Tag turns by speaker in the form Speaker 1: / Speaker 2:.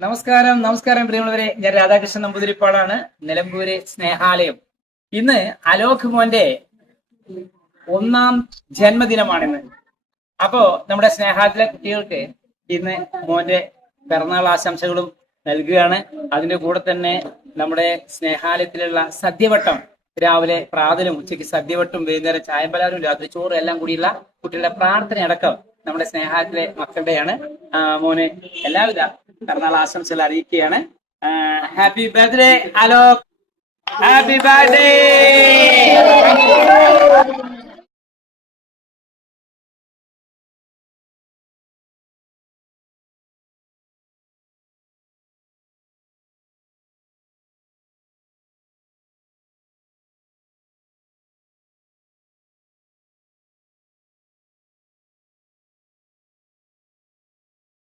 Speaker 1: നമസ്കാരം നമസ്കാരം പ്രിയമുള്ളവരെ. ഞാൻ രാധാകൃഷ്ണൻ നമ്പൂതിരിപ്പാടാണ്. നിലമ്പൂര് സ്നേഹാലയം. ഇന്ന് അലോക് മോന്റെ ഒന്നാം ജന്മദിനമാണിന്ന്. അപ്പോ നമ്മുടെ സ്നേഹാലയത്തിലെ കുട്ടികൾക്ക് ഇന്ന് മോന്റെ പിറന്നാൾ ആശംസകളും നൽകുകയാണ്. അതിന്റെ കൂടെ തന്നെ നമ്മുടെ സ്നേഹാലയത്തിലുള്ള സദ്യവട്ടം രാവിലെ പ്രാതലും ഉച്ചയ്ക്ക് സദ്യവട്ടും വൈകുന്നേരം ചായമ്പലാരും രാത്രി ചോറും എല്ലാം കൂടിയുള്ള കുട്ടികളുടെ പ്രാർത്ഥന അടക്കം നമ്മുടെ സ്നേഹാലയത്തിലെ മക്കളുടെയാണ്. മോനെ മോന് എല്ലാവിധ പിറന്നാൾ ആശംസകൾ അറിയിക്കുകയാണ് happy birthday Alok. Happy birthday